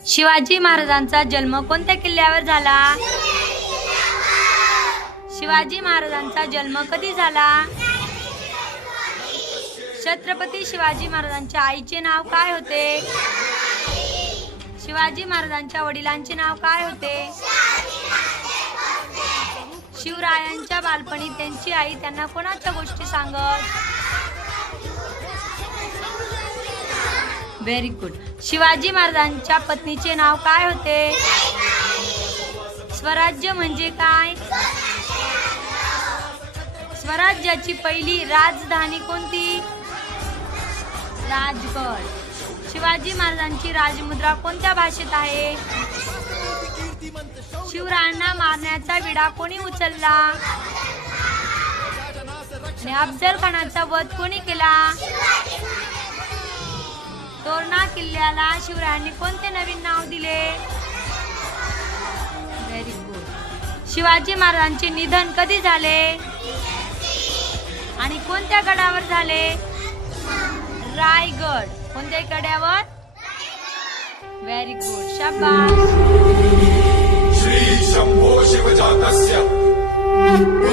शिवाजी महाराजांचा जन्म कोणत्या किल्ल्यावर झाला? शिवाजी महाराजांचा जन्म कधी झाला? छत्रपती शिवाजी महाराजांच्या आईचे नाव काय होते? शिवाजी महाराजांच्या वडिलांचे नाव काय होते? रायांच्या बालपणी त्यांची आई त्यांना कोणाच्या गोष्टी सांगत? व्हेरी गुड शिवाजी महाराजांच्या पत्नीचे नाव काय होते? स्वराज्य म्हणजे काय? स्वराज्याची पहिली राजधानी कोणती? राजगड. शिवाजी महाराजांची राजमुद्रा कोणत्या भाषेत आहे? शिवरायांना मारण्याचा विडा कोणी उचलला? आणि अफजल खानाचा वध कोणी केला? तोरणा किल्ल्याला शिवरायांनी कोणते नवीन नाव दिले? व्हेरी गुड शिवाजी महाराजांचे निधन कधी झाले? आणि कोणत्या गडावर झाले? रायगड. कोणत्या गड्यावर? व्हेरी गुड शाबाश श्री शंभो शिवजातस्य